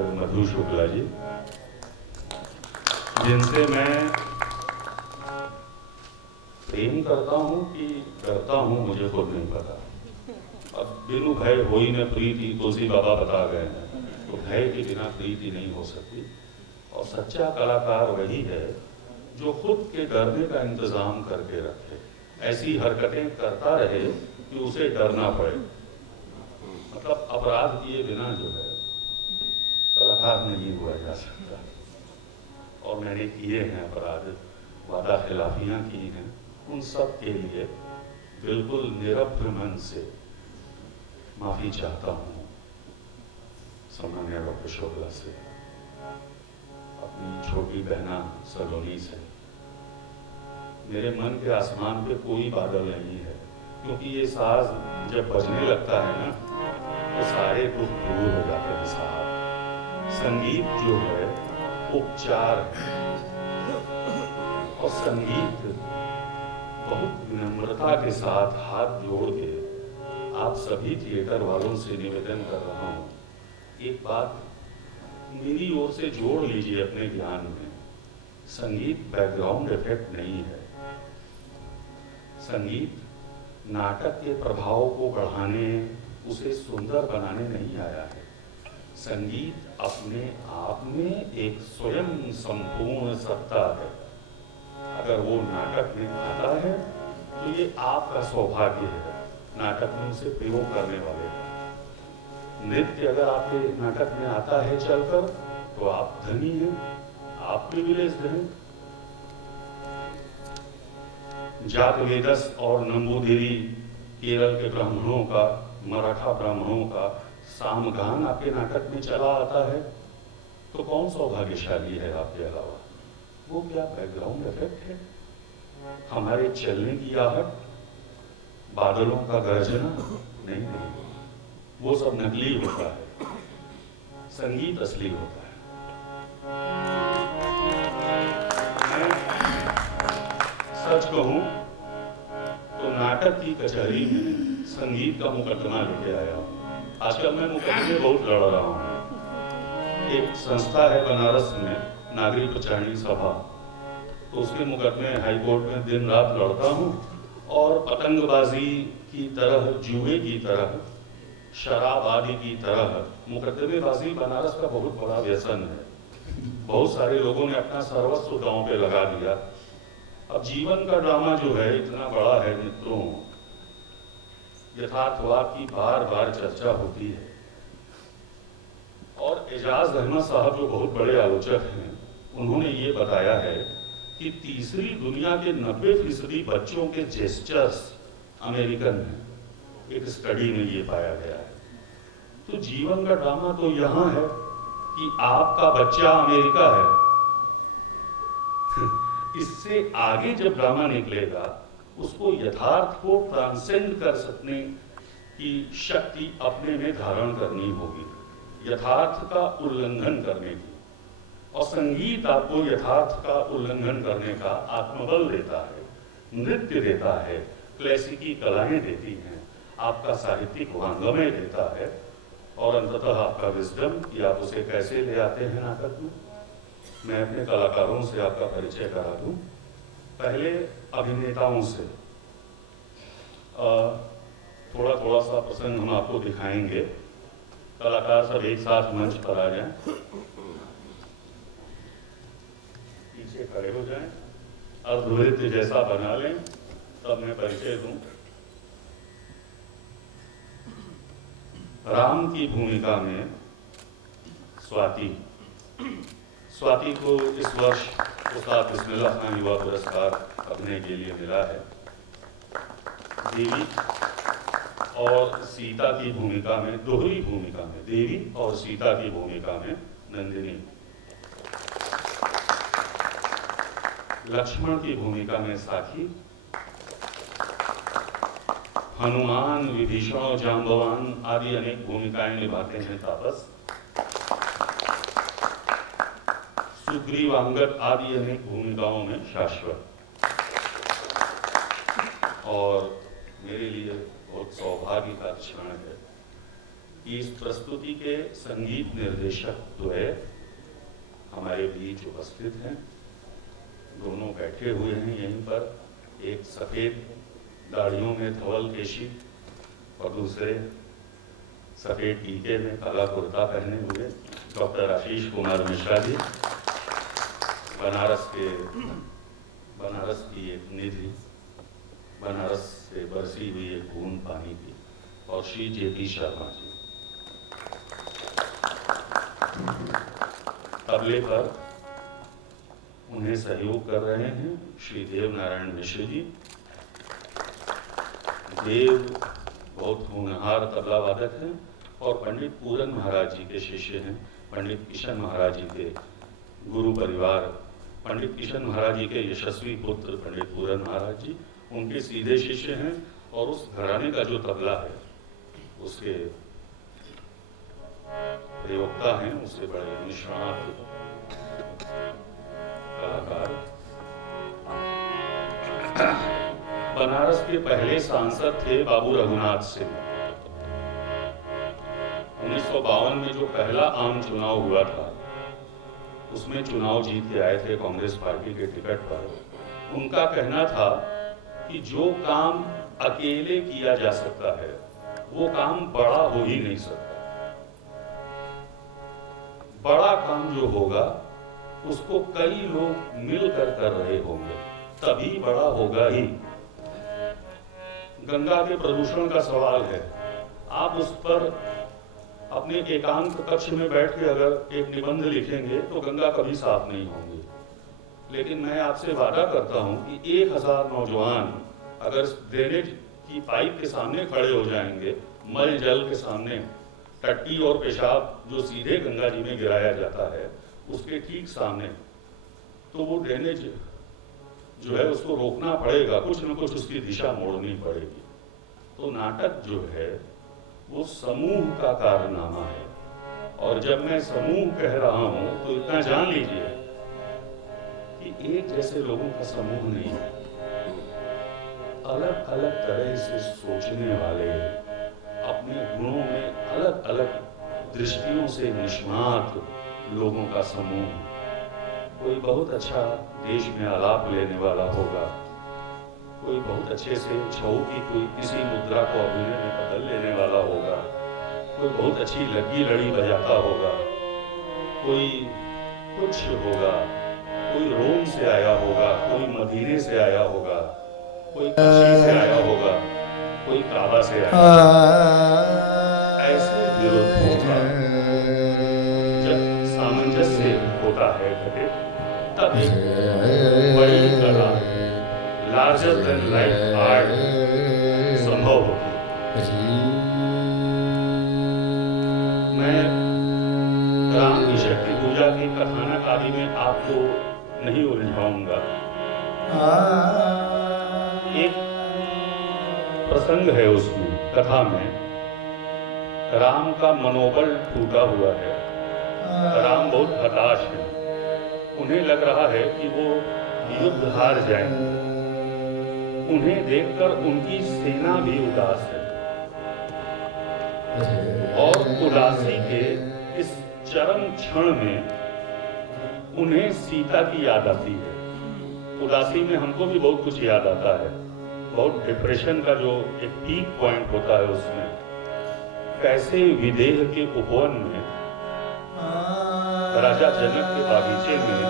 Doctor मधु शुक्ला जी, जिनसे मैं प्रेम करता हूँ कि डरता हूँ मुझे खुद नहीं पता। अब बिनु भय होई न प्रीति तुलसी बाबा बता गए हैं, तो भय के बिना प्रीति नहीं हो सकती। और सच्चा कलाकार वही है जो खुद के डरने का इंतजाम करके रखे, ऐसी हरकतें करता रहे कि उसे डरना पड़े। मतलब अपराध किए बिना जो है कलाकार नहीं हुआ जा सकता। और मैंने किए हैं अपराध, वादा खिलाफियाँ की हैं, उन सब के लिए बिल्कुल निरभ्र मन से माफ़ी चाहता हूँ सम्मान्य डॉक्टर शुक्ला से, अपनी छोटी बहना सलोनी से। मेरे मन के आसमान पे कोई बादल नहीं है, क्योंकि ये साज जब बजने लगता है ना तो सारे दुख दूर हो जाते हैं साहब। संगीत जो है उपचार है, और संगीत बहुत विनम्रता के साथ हाथ जोड़ के आप सभी थिएटर वालों से निवेदन कर रहा हूँ, एक बात मेरी ओर से जोड़ लीजिए अपने ज्ञान में। संगीत बैकग्राउंड इफेक्ट नहीं है। संगीत नाटक के प्रभाव को बढ़ाने, उसे सुंदर बनाने नहीं आया है। संगीत अपने आप में एक स्वयं संपूर्ण सत्ता है। अगर वो नाटक में आता है तो ये आपका सौभाग्य है, नाटक में उसे प्रयोग करने वाले का। नृत्य अगर आपके नाटक में आता है चलकर तो आप धनी हैं, आप प्रिविलेज्ड हैं। जात वेदस और नंबूदिरी केरल के ब्राह्मणों का, मराठा ब्राह्मणों का सामगान आपके नाटक में चला आता है तो कौन सौभाग्यशाली है आपके अलावा? वो क्या बैकग्राउंड इफेक्ट है? हमारे चलने की आहट, बादलों का गरजना नहीं, वो सब नकली होता है, संगीत असली होता है। मैं सच कहूं तो नाटक की कचहरी में संगीत का मुकदमा लेके आया हूं। आजकल मैं मुकदमे बहुत लड़ रहा हूं। एक संस्था है बनारस में, नागरिक प्रचारणी सभा, तो उसके मुकदमे हाईकोर्ट में दिन रात लड़ता हूँ। और पतंगबाजी की तरह, जुए की तरह, शराब आदि की तरह मुकदमेबाजी बनारस का बहुत बड़ा व्यसन है। बहुत सारे लोगों ने अपना सर्वस्व दांव पे लगा दिया। अब जीवन का ड्रामा जो है इतना बड़ा है मित्रों, यथार्थवाद की बार बार चर्चा होती है। और एजाज अहमद साहब जो बहुत बड़े आलोचक हैं, उन्होंने ये बताया है कि तीसरी दुनिया के 90% बच्चों के जेस्चर्स अमेरिकन हैं। एक स्टडी में ये पाया गया है। तो जीवन का ड्रामा तो यहाँ है कि आपका बच्चा अमेरिका है। इससे आगे जब ड्रामा निकलेगा, उसको यथार्थ को ट्रांसेंड कर सकने की शक्ति अपने में धारण करनी होगी, यथार्थ का उल्लंघन करने की। और संगीत आपको यथार्थ का उल्लंघन करने का आत्मबल देता है, नृत्य देता है, क्लासिकी कलाएं देती हैं, आपका साहित्यिक वांगमय देता है, और अंततः आपका विजडम कि आप उसे कैसे ले आते हैं नाटक में। मैं अपने कलाकारों से आपका परिचय करा दूं। पहले अभिनेताओं से थोड़ा थोड़ा सा प्रसंग हम आपको दिखाएंगे। कलाकार सब एक साथ मंच पर आ जाएं, पीछे खड़े हो जाएं, अर्धवृत्त जैसा बना लें, तब मैं परिचय दूं। राम की भूमिका में स्वाति। स्वाति को इस वर्ष उस्ताद बिस्मिल्लाह खान युवा पुरस्कार अभिनय के लिए मिला है। देवी और सीता की भूमिका में, दोहरी भूमिका में, देवी और सीता की भूमिका में नंदिनी। लक्ष्मण की भूमिका में साखी। हनुमान, विभीषण, जांबवान आदि अनेक भूमिकाएं निभाते हैं तापस। सुग्रीव, अंगद आदि अनेक भूमिकाओं में शाश्वत। और मेरे लिए बहुत सौभाग्य का क्षण है कि इस प्रस्तुति के संगीत निर्देशक द्वय हमारे बीच उपस्थित हैं। दोनों बैठे हुए हैं यहीं पर, एक सफ़ेद दाढ़ियों में धवल केशी और दूसरे सफ़ेद टीके में काला कुर्ता पहने हुए डॉक्टर आशीष कुमार मिश्रा जी, बनारस की एक निधि, बनारस से बरसी हुई एक बूंद पानी की, और श्री जेपी शर्मा जी। तबले पर उन्हें सहयोग कर रहे हैं श्री देव नारायण मिश्र जी। देव बहुत होनहार तबला वादक हैं और पंडित पूरन महाराज जी के शिष्य हैं। पंडित किशन महाराज जी के गुरु परिवार, पंडित किशन महाराज जी के यशस्वी पुत्र पंडित पूरन महाराज जी उनके सीधे शिष्य हैं, और उस घराने का जो तबला है उसके प्रयोक्ता हैं, उससे बड़े निष्णात कलाकार। बनारस के पहले सांसद थे बाबू रघुनाथ सिंह। 1952 में जो पहला आम चुनाव हुआ था उसमें चुनाव जीत के आए थे कांग्रेस पार्टी के टिकट पर। उनका कहना था कि जो काम अकेले किया जा सकता है वो काम बड़ा हो ही नहीं सकता। बड़ा काम जो होगा उसको कई लोग मिलकर कर रहे होंगे, तभी बड़ा होगा ही। गंगा के प्रदूषण का सवाल है, आप उस पर अपने एकांत कक्ष में बैठ के अगर एक निबंध लिखेंगे तो गंगा कभी साफ नहीं होंगी। लेकिन मैं आपसे वादा करता हूं कि 1000 नौजवान अगर ड्रेनेज की पाइप के सामने खड़े हो जाएंगे, मल जल के सामने, टट्टी और पेशाब जो सीधे गंगा जी में गिराया जाता है उसके ठीक सामने, तो वो ड्रेनेज जो है उसको रोकना पड़ेगा, कुछ न कुछ उसकी दिशा मोड़नी पड़ेगी। तो नाटक जो है वो समूह का कारनामा है, और जब मैं समूह कह रहा हूं तो इतना जान लीजिए कि एक जैसे लोगों का समूह नहीं, अलग अलग तरह से सोचने वाले, अपने गुणों में अलग अलग दृष्टियों से निष्णात लोगों का समूह। कोई बहुत अच्छा देश में आलाप लेने वाला होगा, कोई बहुत अच्छे से छऊ की कोई किसी मुद्रा को अभिनय में बदल लेने वाला होगा, कोई बहुत अच्छी लगी लड़ी बजाता होगा, कोई कुछ होगा, कोई रोम से आया होगा, कोई मदीने से आया होगा, कोई काशी से आया होगा, कोई काबा से आया होगा। ऐसे विरोधों का जब सामंजस्य होता है घटित, तब बड़ी कला, लार्जर देन लाइफ आर्ट संभव होती है। मैं राम की शक्ति पूजा की कथानक आदि में आपको नहीं उलझाऊंगा। एक प्रसंग है उसमें, कथा में राम का मनोबल टूटा हुआ है। राम बहुत हताश है, उन्हें लग रहा है कि वो युद्ध हार जाएंगे। उन्हें देखकर उनकी सेना भी उदास है, और उदासी के इस चरम क्षण में उन्हें सीता की याद आती है। उदासी में हमको भी बहुत कुछ याद आता है, बहुत डिप्रेशन का जो एक पीक पॉइंट होता है उसमें, कैसे विदेह के उपवन में राजा जनक के बागीचे में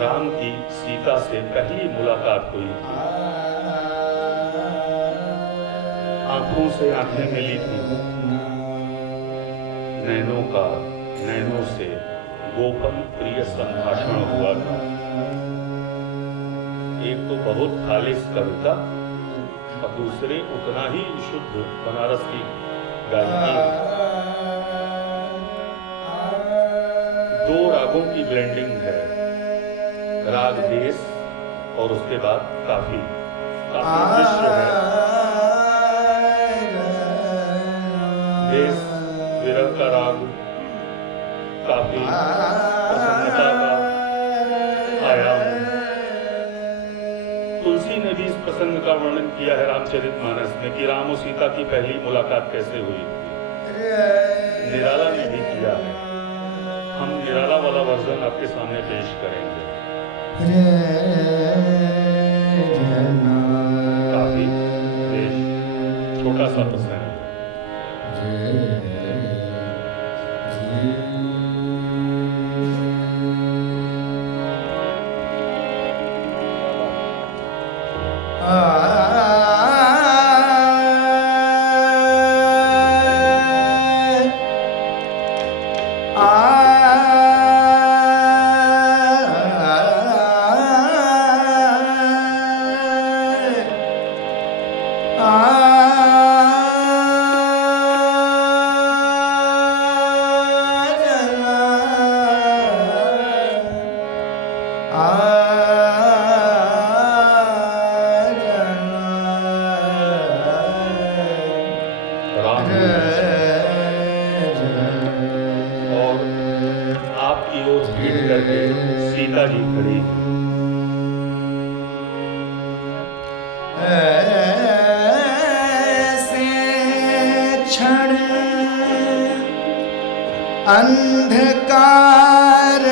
राम की सीता से पहली मुलाकात हुई थी। आंखों से आंखें मिली थी, नैनों से गोपन प्रिय संभाषण हुआ था। एक तो बहुत खालिस कविता और दूसरे उतना ही शुद्ध बनारस की गायकी। 2 रागों की ब्लेंडिंग है, राग देश और उसके बाद काफी मिश्र है। देश विरह का राग, काफी प्रसन्नता का आयाम। तुलसी ने भी इस प्रसंग का वर्णन किया है रामचरितमानस में कि राम और सीता की पहली मुलाकात कैसे हुई। निराला ने भी किया है। हम निराला वाला वर्जन आपके सामने पेश करेंगे। काफी छोटा सा प्रसंग। और आपकी ओर भीड़ करके सीता जी खड़ी ऐसे क्षण अंधकार